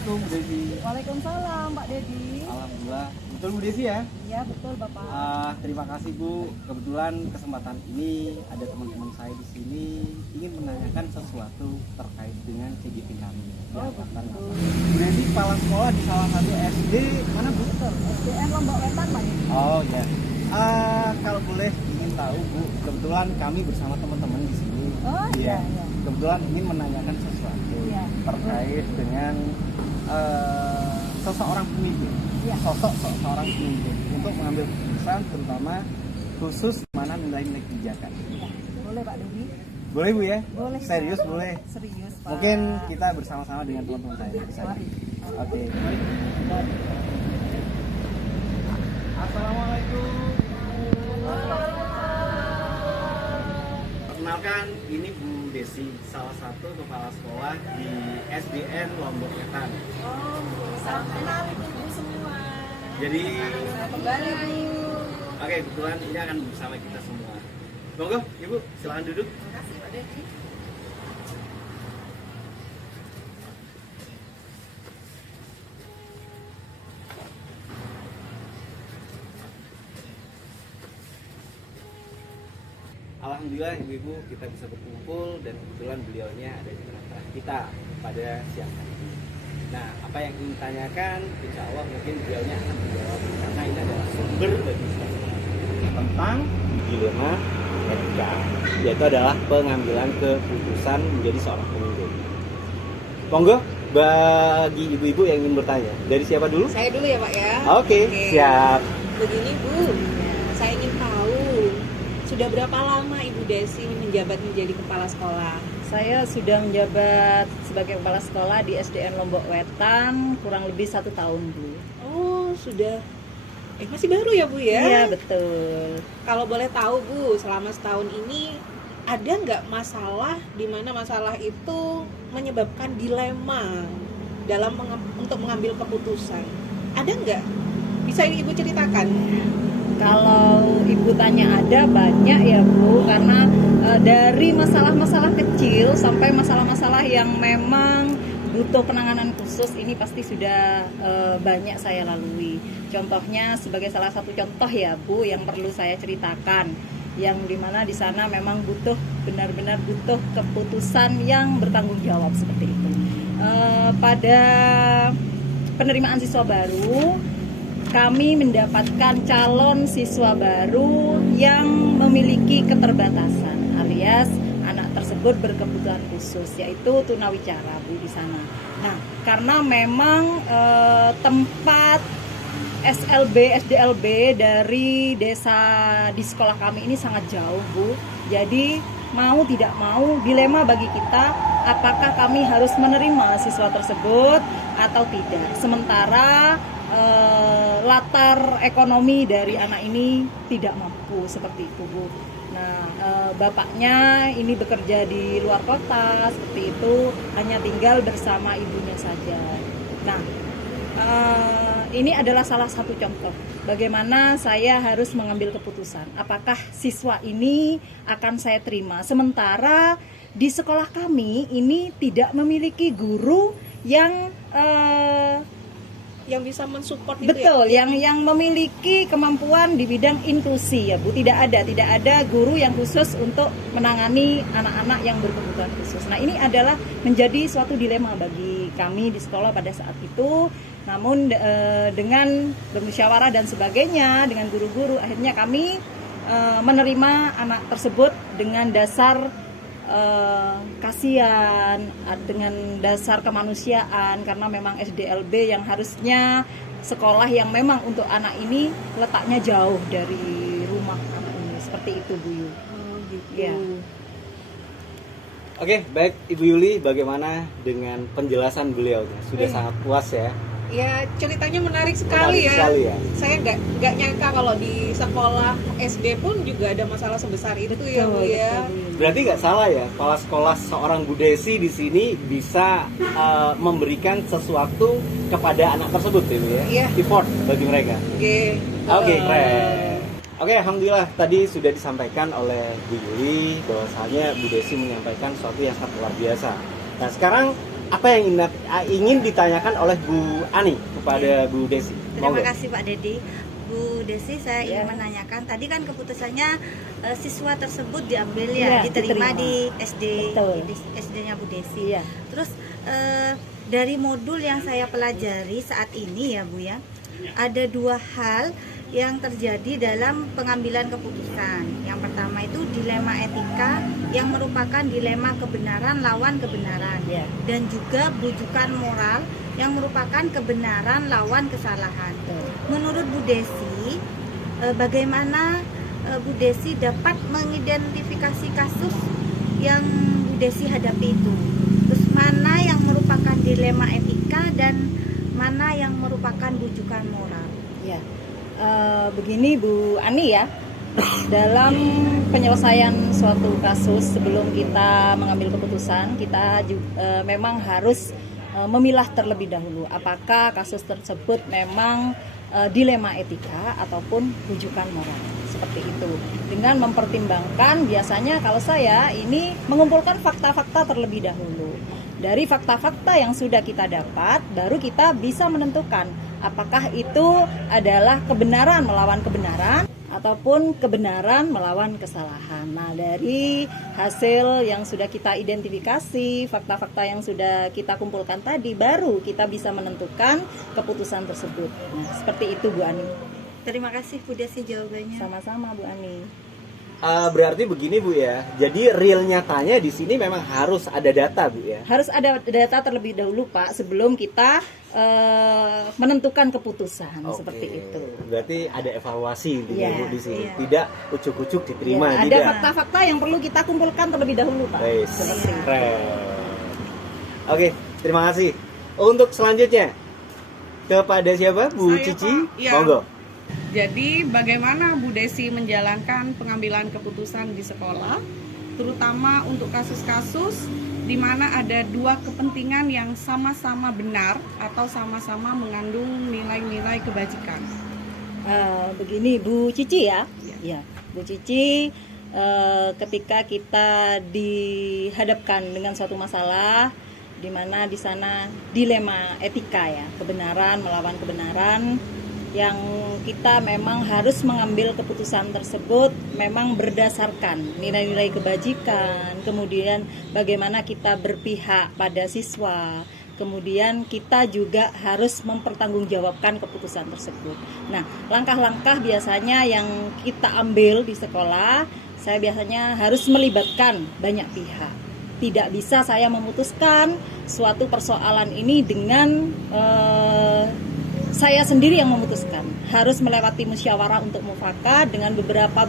Assalamualaikum Bu Desi. Waalaikumsalam Pak Dedi. Alhamdulillah. Betul Bu Desi ya? Iya betul Bapak. Terima kasih Bu. Kebetulan kesempatan ini ada teman-teman saya di sini ingin menanyakan sesuatu terkait dengan CGT kami. Oh, betul. Bu Desi kepala sekolah di salah satu SD mana Bu? Betul. SDN Lombok Wetan Pak Dedi. Oh ya. Kalau boleh ingin tahu Bu, kebetulan kami bersama teman-teman di sini. Oh iya. Iya. Kebetulan ingin menanyakan sesuatu terkait dengan seseorang pemimpin, sosok seorang pemimpin untuk mengambil keputusan terutama khusus mana nilai-nilai kebijakan. Iya. Boleh Pak Dedi? Boleh Bu ya? Boleh. Serius boleh? Serius Pak. Mungkin kita bersama-sama dengan teman-teman saya di sana. Mari. Oke. Assalamualaikum. Perkenalkan, ini Bu Desi, salah satu kepala sekolah di SDN Lombok Wetan. Oh, salam kenal Ibu semua. Jadi, Kembali Bu. oke, kebetulan ini akan bersama kita semua. Monggo, Ibu, silakan duduk. Terima kasih Pak Dedi. Alhamdulillah ibu-ibu kita bisa berkumpul dan kebetulan beliaunya ada di tengah-tengah kita pada siang hari ini. Nah, apa yang ingin tanyakan, insya Allah mungkin beliaunya akan menjawab karena ini adalah sumber bagi saya tentang dilema etika, yaitu adalah pengambilan keputusan menjadi seorang pemimpin. Monggo, bagi ibu-ibu yang ingin bertanya, dari siapa dulu? Saya dulu ya Pak ya. Oke, siap. Begini Bu, saya ingin tahu sudah berapa lama Ibu Desi menjabat menjadi kepala sekolah? Saya sudah menjabat sebagai kepala sekolah di SDN Lombok Wetan kurang lebih 1 tahun Bu. Oh sudah, masih baru ya Bu ya? Iya betul. Kalau boleh tahu Bu, selama setahun ini ada nggak masalah di mana masalah itu menyebabkan dilema dalam untuk mengambil keputusan? Ada nggak? Bisa Ibu ceritakan? Kalau Ibu tanya ada, banyak ya Bu, karena dari masalah-masalah kecil sampai masalah-masalah yang memang butuh penanganan khusus ini pasti sudah banyak saya lalui. Contohnya sebagai salah satu contoh ya Bu yang perlu saya ceritakan, yang dimana di sana memang butuh benar-benar butuh keputusan yang bertanggung jawab seperti itu. Pada penerimaan siswa baru, kami mendapatkan calon siswa baru yang memiliki keterbatasan alias anak tersebut berkebutuhan khusus, yaitu tunawicara Bu di sana. Nah, karena memang tempat SLB, SDLB dari desa di sekolah kami ini sangat jauh Bu. Jadi mau tidak mau dilema bagi kita, apakah kami harus menerima siswa tersebut atau tidak. Sementara latar ekonomi dari anak ini tidak mampu seperti itu Bu. Nah, bapaknya ini bekerja di luar kota seperti itu, hanya tinggal bersama ibunya saja. Nah, ini adalah salah satu contoh bagaimana saya harus mengambil keputusan. Apakah siswa ini akan saya terima? Sementara di sekolah kami ini tidak memiliki guru yang bisa mensupport itu betul ya? yang memiliki kemampuan di bidang inklusi ya Bu. Tidak ada guru yang khusus untuk menangani anak-anak yang berkebutuhan khusus. Nah, ini adalah menjadi suatu dilema bagi kami di sekolah pada saat itu. Namun dengan bermusyawarah dan sebagainya dengan guru-guru, akhirnya kami menerima anak tersebut dengan dasar kasihan, dengan dasar kemanusiaan, karena memang SDLB yang harusnya sekolah yang memang untuk anak ini letaknya jauh dari rumah anak ini, seperti itu Bu Yu. Oh, gitu. Ya. Oke, baik Ibu Yuli, bagaimana dengan penjelasan beliaunya? Sudah sangat puas ya? Ya ceritanya menarik sekali, ya. Saya nggak nyangka kalau di sekolah SD pun juga ada masalah sebesar itu ya Bu ya. Berarti nggak salah ya, kepala sekolah seorang Bu Desi di sini bisa memberikan sesuatu kepada anak tersebut ya Bu ya? Iya. Effort bagi mereka. Oke, keren. Oke, alhamdulillah tadi sudah disampaikan oleh Bu Yuli bahwasanya Bu Desi menyampaikan sesuatu yang sangat luar biasa. Nah, sekarang apa yang ingin ditanyakan oleh Bu Ani kepada Bu Desi? Terima Monggo. kasih Pak Dedi. Bu Desi, saya Ya. ingin menanyakan, tadi kan keputusannya siswa tersebut diambil Ya, diterima diterima. di SD, Betul. di SD-nya Bu Desi. Iya. Terus dari modul yang saya pelajari saat ini ya Bu ya, ada dua hal yang terjadi dalam pengambilan keputusan. Yang pertama itu dilema etika yang merupakan dilema kebenaran lawan kebenaran, Ya. dan juga bujukan moral yang merupakan kebenaran lawan kesalahan. Betul. Menurut Bu Desi, bagaimana Bu Desi dapat mengidentifikasi kasus yang Bu Desi hadapi itu? Terus mana yang merupakan dilema etika dan mana yang merupakan bujukan moral? Ya, begini Bu Ani ya, dalam penyelesaian suatu kasus sebelum kita mengambil keputusan, kita juga, memang harus memilah terlebih dahulu apakah kasus tersebut memang dilema etika ataupun bujukan moral, seperti itu. Dengan mempertimbangkan, biasanya kalau saya ini mengumpulkan fakta-fakta terlebih dahulu. Dari fakta-fakta yang sudah kita dapat, baru kita bisa menentukan apakah itu adalah kebenaran melawan kebenaran ataupun kebenaran melawan kesalahan. Nah, dari hasil yang sudah kita identifikasi, fakta-fakta yang sudah kita kumpulkan tadi, baru kita bisa menentukan keputusan tersebut. Nah, seperti itu Bu Ani. Terima kasih Bu Desi jawabannya. Sama-sama Bu Ani. Berarti begini Bu ya. Jadi real nyatanya di sini memang harus ada data Bu ya. Harus ada data terlebih dahulu Pak sebelum kita menentukan keputusan. Oke. Seperti itu. Berarti ada evaluasi gitu Iya, Bu di sini. iya. Tidak ucuk-ucuk diterima, Ya, ada tidak. fakta-fakta yang perlu kita kumpulkan terlebih dahulu Pak. Guys, Seperti itu. keren. Oke, terima kasih. Untuk selanjutnya kepada siapa? Bu Saya, Cici. Pak. Iya. Monggo. Jadi bagaimana Bu Desi menjalankan pengambilan keputusan di sekolah, terutama untuk kasus-kasus di mana ada dua kepentingan yang sama-sama benar atau sama-sama mengandung nilai-nilai kebajikan. Begini Bu Cici ya. Ya, Bu Cici, ketika kita dihadapkan dengan suatu masalah di mana di sana dilema etika ya, kebenaran melawan kebenaran, yang kita memang harus mengambil keputusan tersebut memang berdasarkan nilai-nilai kebajikan, kemudian bagaimana kita berpihak pada siswa, kemudian kita juga harus mempertanggungjawabkan keputusan tersebut. Nah, langkah-langkah biasanya yang kita ambil di sekolah, saya biasanya harus melibatkan banyak pihak. Tidak bisa saya memutuskan suatu persoalan ini dengan saya sendiri yang memutuskan. Harus melewati musyawarah untuk mufakat dengan beberapa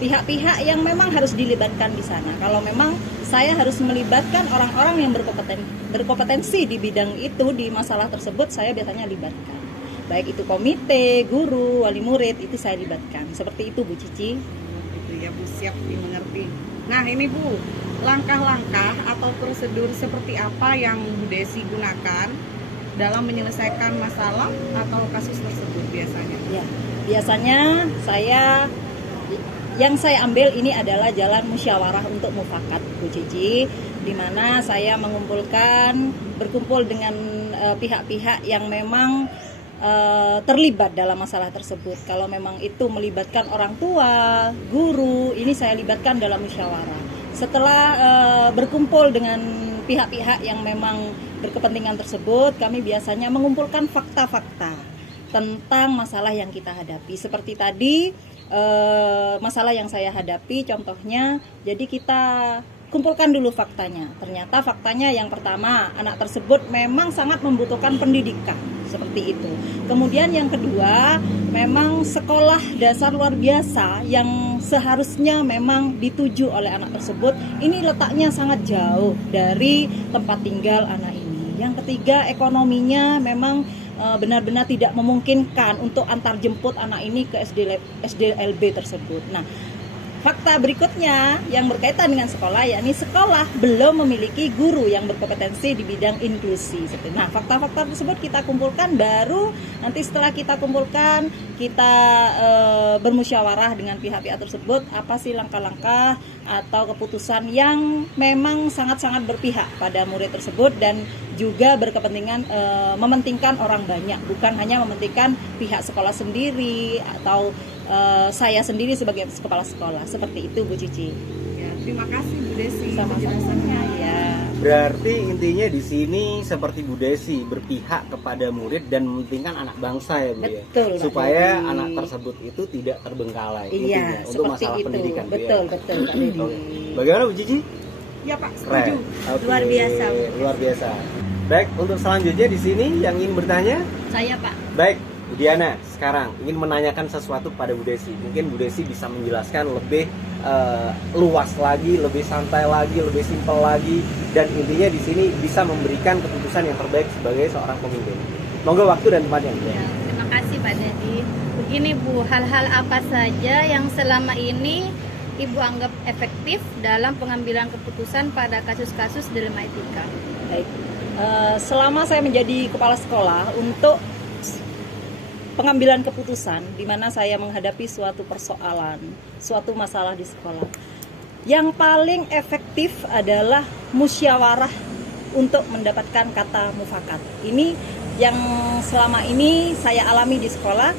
pihak-pihak yang memang harus dilibatkan di sana. Kalau memang saya harus melibatkan orang-orang yang berkompetensi di bidang itu, di masalah tersebut, saya biasanya libatkan. Baik itu komite, guru, wali murid, itu saya libatkan. Seperti itu Bu Cici. Itu ya Bu, siap dimengerti. Nah ini Bu, langkah-langkah atau prosedur seperti apa yang Bu Desi gunakan dalam menyelesaikan masalah atau kasus tersebut biasanya? Ya, biasanya yang saya ambil ini adalah jalan musyawarah untuk mufakat Bu Cici, di mana saya berkumpul dengan pihak-pihak yang memang terlibat dalam masalah tersebut. Kalau memang itu melibatkan orang tua, guru, ini saya libatkan dalam musyawarah. Setelah berkumpul dengan pihak-pihak yang memang berkepentingan tersebut, kami biasanya mengumpulkan fakta-fakta tentang masalah yang kita hadapi. Seperti tadi masalah yang saya hadapi, contohnya, jadi kita kumpulkan dulu faktanya. Ternyata faktanya yang pertama, anak tersebut memang sangat membutuhkan pendidikan, seperti itu. Kemudian yang kedua, memang sekolah dasar luar biasa yang seharusnya memang dituju oleh anak tersebut, ini letaknya sangat jauh dari tempat tinggal anak ini. Yang ketiga, ekonominya memang benar-benar tidak memungkinkan untuk antar jemput anak ini ke SDLB tersebut. Nah, fakta berikutnya yang berkaitan dengan sekolah, yakni sekolah belum memiliki guru yang berkompetensi di bidang inklusi. Nah, fakta-fakta tersebut kita kumpulkan, baru nanti setelah kita kumpulkan, kita bermusyawarah dengan pihak-pihak tersebut, apa sih langkah-langkah atau keputusan yang memang sangat-sangat berpihak pada murid tersebut dan juga berkepentingan mementingkan orang banyak, bukan hanya mementingkan pihak sekolah sendiri atau saya sendiri sebagai kepala sekolah. Seperti itu Bu Cici. Ya, terima kasih Bu Desi Sama-sama. penjelasannya. Ya. Berarti intinya di sini seperti Bu Desi, berpihak kepada murid dan mementingkan anak bangsa ya Bu ya. Betul, Pak Supaya Dedi. anak tersebut itu tidak terbengkalai Iya, intinya, untuk seperti masalah itu. pendidikan Bu ya. Betul, betul Pak Dedi. Oke. Bagaimana Bu Cici? Ya Pak, Keren. setuju. Oke. Luar biasa. Luar biasa. Baik, untuk selanjutnya di sini yang ingin bertanya, Saya Pak. baik, Bu Diana sekarang ingin menanyakan sesuatu pada Bu Desi. Mungkin Bu Desi bisa menjelaskan lebih luas lagi, lebih santai lagi, lebih simpel lagi, dan intinya di sini bisa memberikan keputusan yang terbaik sebagai seorang pemimpin. Monggo waktu dan tempatnya. Ya, terima kasih Pak Dedi. Begini Bu, hal-hal apa saja yang selama ini Ibu anggap efektif dalam pengambilan keputusan pada kasus-kasus dilema etika? Baik. Selama saya menjadi kepala sekolah, untuk pengambilan keputusan di mana saya menghadapi suatu persoalan, suatu masalah di sekolah, yang paling efektif adalah musyawarah untuk mendapatkan kata mufakat. Ini yang selama ini saya alami di sekolah,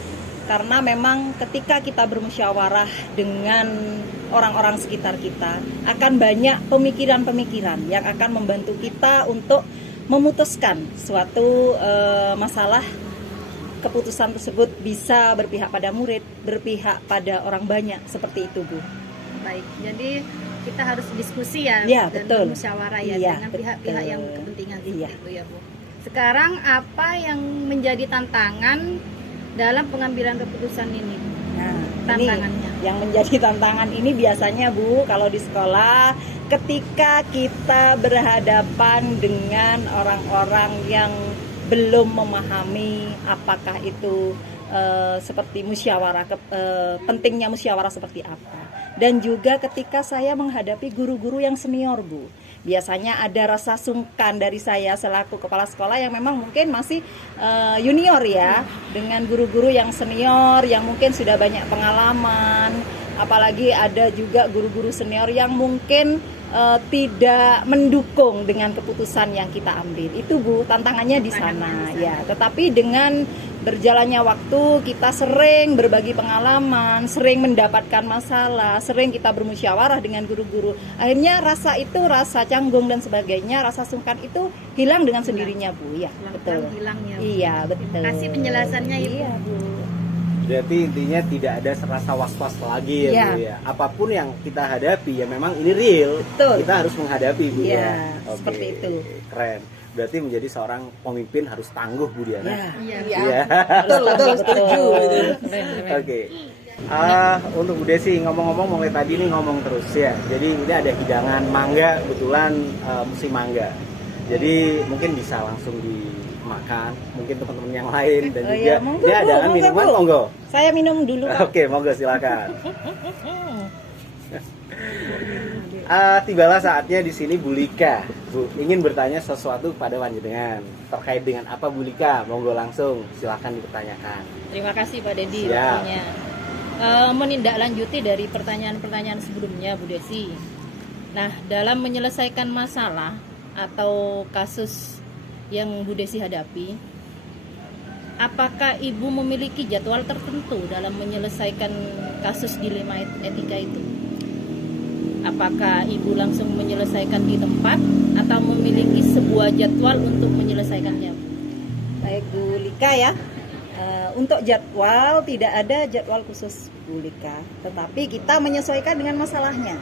karena memang ketika kita bermusyawarah dengan orang-orang sekitar kita, akan banyak pemikiran-pemikiran yang akan membantu kita untuk memutuskan suatu masalah. Keputusan tersebut bisa berpihak pada murid, berpihak pada orang banyak, seperti itu Bu. Baik, jadi kita harus diskusi ya, Ya, dan betul. bermusyawarah ya Iya, dengan pihak-pihak betul. yang berkepentingan seperti Iya. itu ya Bu. Sekarang apa yang menjadi tantangan dalam pengambilan keputusan ini? Nah, Tantangannya. ini yang menjadi tantangan ini biasanya Bu, kalau di sekolah ketika kita berhadapan dengan orang-orang yang belum memahami apakah itu seperti musyawarah, pentingnya musyawarah seperti apa. Dan juga ketika saya menghadapi guru-guru yang senior Bu, biasanya ada rasa sungkan dari saya selaku kepala sekolah yang memang mungkin masih junior ya, dengan guru-guru yang senior yang mungkin sudah banyak pengalaman. Apalagi ada juga guru-guru senior yang mungkin tidak mendukung dengan keputusan yang kita ambil. Itu Bu, tantangannya di sana ya. Tetapi dengan berjalannya waktu, kita sering berbagi pengalaman, sering mendapatkan masalah, sering kita bermusyawarah dengan guru-guru. Akhirnya rasa itu, rasa canggung dan sebagainya, rasa sungkan itu hilang dengan sendirinya Bu. Ya, betul. Hilangnya. Iya, betul. Terima kasih penjelasannya Ibu. Iya, Bu. Berarti intinya tidak ada rasa was-was lagi ya, Ya. Bu ya. Apapun yang kita hadapi ya memang ini real. Betul. Kita harus menghadapi Bu Ya, ya. Oke, seperti itu. Keren. Berarti menjadi seorang pemimpin harus tangguh Bu Diana. Ya. Iya. Iya. Betul, betul, setuju. Oke. Untuk Bu Desi ngomong-ngomong mulai tadi nih ngomong terus ya. Jadi ini ada hidangan mangga, kebetulan musim mangga. Jadi mungkin bisa langsung dimakan, mungkin teman-teman yang lain dan Oh juga iya, monggo, dia ada monggo, minuman Bu. monggo. Saya minum dulu Pak. Oke, monggo silakan. Tibalah saatnya di sini Bu Lika. Bu ingin bertanya sesuatu pada panjenengan terkait dengan apa Bu Lika? Monggo langsung silakan dipertanyakan. Terima kasih Pak Dedi Siap. waktunya. Menindaklanjuti dari pertanyaan-pertanyaan sebelumnya Bu Desi. Nah, dalam menyelesaikan masalah atau kasus yang Bu Desi hadapi, apakah Ibu memiliki jadwal tertentu dalam menyelesaikan kasus dilema etika itu? Apakah Ibu langsung menyelesaikan di tempat atau memiliki sebuah jadwal untuk menyelesaikannya? Baik Bu Lika ya. Untuk jadwal tidak ada jadwal khusus Bu Lika, tetapi kita menyesuaikan dengan masalahnya.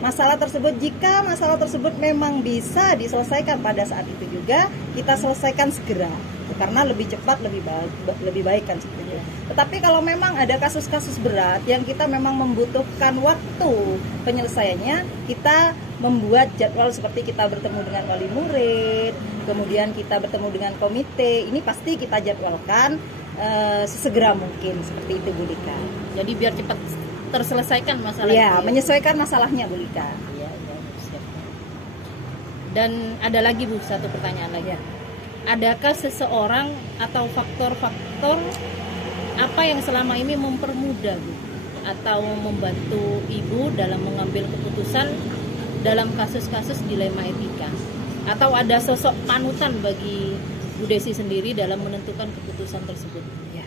Masalah tersebut, jika masalah tersebut memang bisa diselesaikan pada saat itu juga, kita selesaikan segera karena lebih cepat lebih baik kan seperti itu. Tetapi kalau memang ada kasus-kasus berat yang kita memang membutuhkan waktu penyelesaiannya, kita membuat jadwal seperti kita bertemu dengan wali murid, kemudian kita bertemu dengan komite. Ini pasti kita jadwalkan sesegera mungkin, seperti itu Bu Dika. Jadi biar cepat terselesaikan masalah Ya, itu. menyesuaikan masalahnya Bu Lika. Iya, iya, siap. Dan ada lagi Bu, satu pertanyaan lagi. Adakah seseorang atau faktor-faktor apa yang selama ini mempermudah Bu atau membantu Ibu dalam mengambil keputusan dalam kasus-kasus dilema etika? Atau ada sosok panutan bagi Bu Desi sendiri dalam menentukan keputusan tersebut? Ya.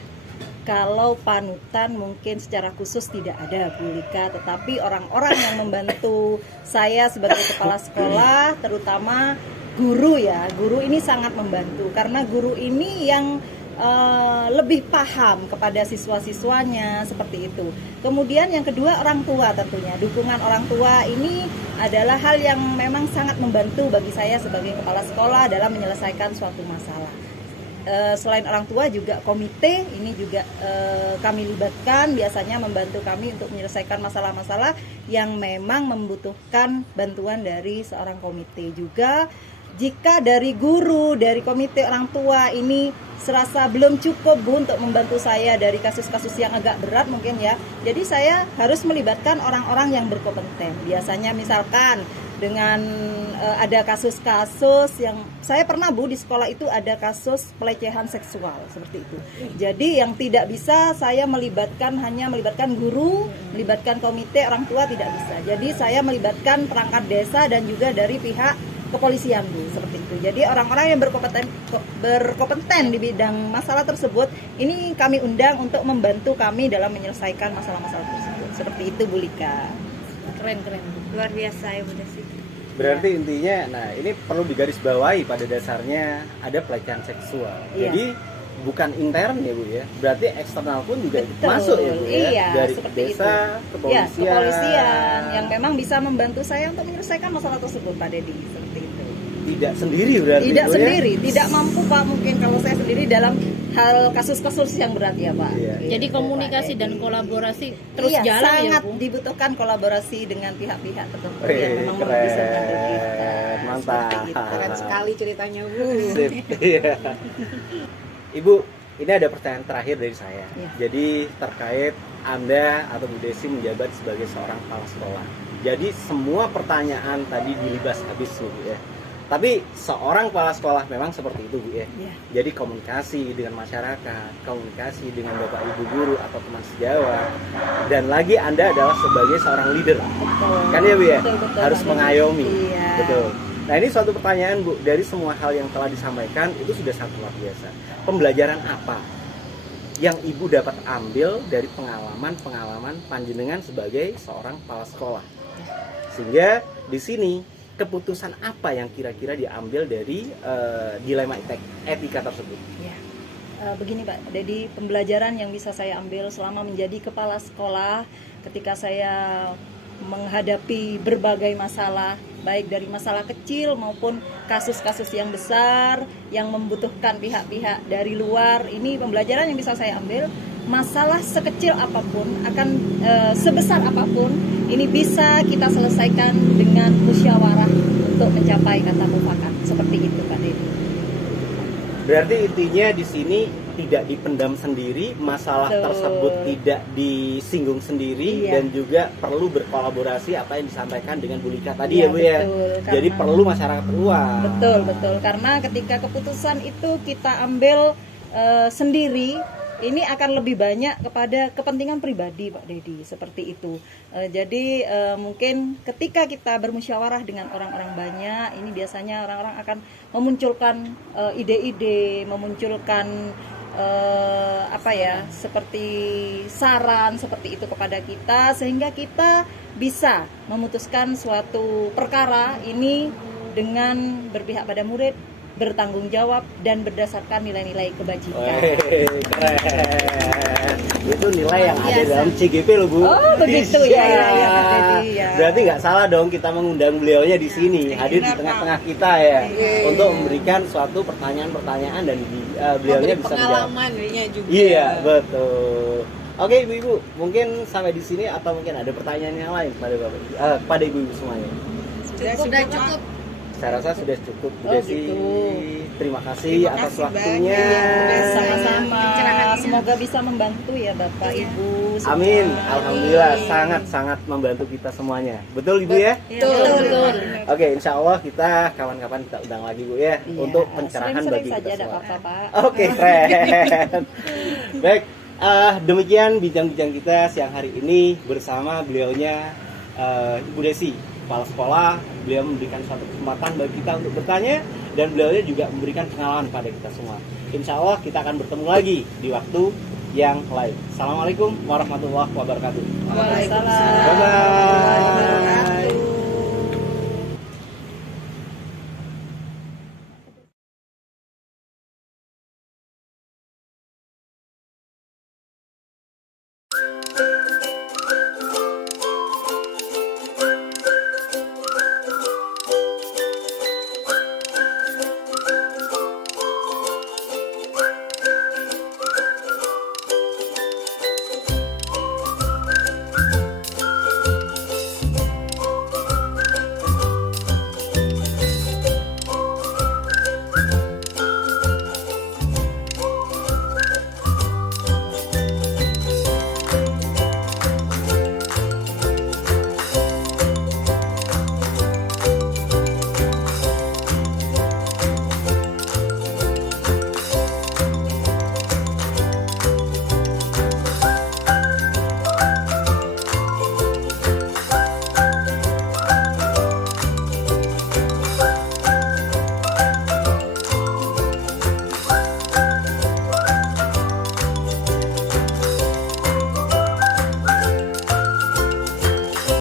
Kalau panutan mungkin secara khusus tidak ada Bu Lika, tetapi orang-orang yang membantu saya sebagai kepala sekolah, terutama guru ya, guru ini sangat membantu karena guru ini yang lebih paham kepada siswa-siswanya seperti itu. Kemudian yang kedua orang tua tentunya, dukungan orang tua ini adalah hal yang memang sangat membantu bagi saya sebagai kepala sekolah dalam menyelesaikan suatu masalah. Selain orang tua juga komite ini juga kami libatkan, biasanya membantu kami untuk menyelesaikan masalah-masalah yang memang membutuhkan bantuan dari seorang komite juga. Jika dari guru, dari komite orang tua ini serasa belum cukup Bu untuk membantu saya dari kasus-kasus yang agak berat mungkin ya. Jadi saya harus melibatkan orang-orang yang berkompeten. Biasanya misalkan dengan ada kasus-kasus yang saya pernah Bu di sekolah itu ada kasus pelecehan seksual seperti itu. Jadi yang tidak bisa saya hanya melibatkan guru, melibatkan komite orang tua tidak bisa. Jadi saya melibatkan perangkat desa dan juga dari pihak kepolisian Bu, seperti itu. Jadi orang-orang yang berkompeten di bidang masalah tersebut ini kami undang untuk membantu kami dalam menyelesaikan masalah-masalah tersebut. Seperti itu Bu Lika. Keren Bu. Luar biasa ya Bu Desi. Berarti intinya, nah ini perlu digarisbawahi pada dasarnya ada pelecehan seksual. Iya. Jadi bukan intern ya Bu ya, berarti eksternal pun juga Betul. masuk ya Bu ya, Iya, dari seperti desa, Ya, kepolisian. kepolisian yang memang bisa membantu saya untuk menyelesaikan masalah tersebut Pak Dedi, seperti itu. Tidak sendiri berarti Tidak Bu, ya? sendiri, tidak mampu Pak mungkin kalau saya sendiri dalam hal kasus-kasus yang berat ya Pak. Iya. Jadi Gitu, komunikasi Pak dan Dedi. kolaborasi terus Iya, jalan ya sangat Bu. dibutuhkan kolaborasi dengan pihak-pihak tertentu Wih, yang memang keren. bisa membantu kita. Mantap. Seperti itu. Keren sekali ceritanya Bu. Sip. Iya. Ibu, ini ada pertanyaan terakhir dari saya. Iya. Jadi terkait Anda atau Bu Desi menjabat sebagai seorang kepala sekolah. Jadi semua pertanyaan tadi dilibas habis Bu ya. Tapi seorang kepala sekolah memang seperti itu Bu ya. Iya. Jadi komunikasi dengan masyarakat, komunikasi dengan Bapak Ibu guru atau teman sejawat, dan lagi Anda adalah sebagai seorang leader. Betul. Kan ya Bu ya? Betul, Harus Pak Dedi. mengayomi. Iya. Betul. Nah ini suatu pertanyaan Bu, dari semua hal yang telah disampaikan itu sudah sangat luar biasa. Pembelajaran apa yang Ibu dapat ambil dari pengalaman panjenengan sebagai seorang kepala sekolah? Sehingga di sini keputusan apa yang kira-kira diambil dari dilema etika tersebut? Ya. Begini Pak, jadi pembelajaran yang bisa saya ambil selama menjadi kepala sekolah ketika saya menghadapi berbagai masalah, baik dari masalah kecil maupun kasus-kasus yang besar yang membutuhkan pihak-pihak dari luar. Ini pembelajaran yang bisa saya ambil, masalah sekecil apapun akan sebesar apapun ini bisa kita selesaikan dengan musyawarah untuk mencapai kata mufakat. Seperti itu Pak Dedi. Berarti intinya di sini tidak dipendam sendiri, masalah Betul. tersebut tidak disinggung sendiri, Iya. dan juga perlu berkolaborasi apa yang disampaikan dengan Bu Lika tadi Iya, ya Bu ya. betul, Jadi karena- perlu masyarakat luas. Betul, karena ketika keputusan itu kita ambil sendiri, ini akan lebih banyak kepada kepentingan pribadi Pak Dedi, seperti itu. Jadi mungkin ketika kita bermusyawarah dengan orang-orang banyak, ini biasanya orang-orang akan memunculkan ide-ide, memunculkan seperti saran seperti itu kepada kita, sehingga kita bisa memutuskan suatu perkara ini dengan berpihak pada murid, bertanggung jawab, dan berdasarkan nilai-nilai kebajikan. Wih, keren. Itu nilai yang ada Biasa. dalam CGP loh Bu. Oh, begitu ya, ya, Pak Dedi, ya. Berarti nggak salah dong kita mengundang beliaunya di sini, hadir di tengah-tengah kita ya, untuk memberikan suatu pertanyaan-pertanyaan, dan beliaunya Memberi bisa pengalaman dirinya juga. Iya, betul. Oke Ibu-ibu, mungkin sampai di sini atau mungkin ada pertanyaan yang lain pada Bapak, pada Ibu-ibu semuanya. Sudah cukup. saya rasa sudah cukup Bu Oh, Desi. gitu. Terima kasih Terima atas kasih waktunya. banyak, Bu Desi. Sama-sama. Pencerahannya. Semoga bisa membantu ya Bapak Iya. Ibu semua. Amin. Alhamdulillah sangat-sangat membantu kita semuanya. Betul Ibu ya? Betul. Oke, insya Allah kita kawan-kawan kita undang lagi Bu ya Iya. untuk pencerahan Sering-sering bagi saja kita ada semua. apa-apa Pak. Oke, keren. Baik, demikian bincang-bincang kita siang hari ini bersama beliaunya Ibu Desi, kepala sekolah. Beliau memberikan suatu kesempatan bagi kita untuk bertanya dan beliau juga memberikan pengalaman pada kita semua. Insya Allah kita akan bertemu lagi di waktu yang lain. Assalamualaikum warahmatullahi wabarakatuh. Waalaikumsalam. Bye-bye.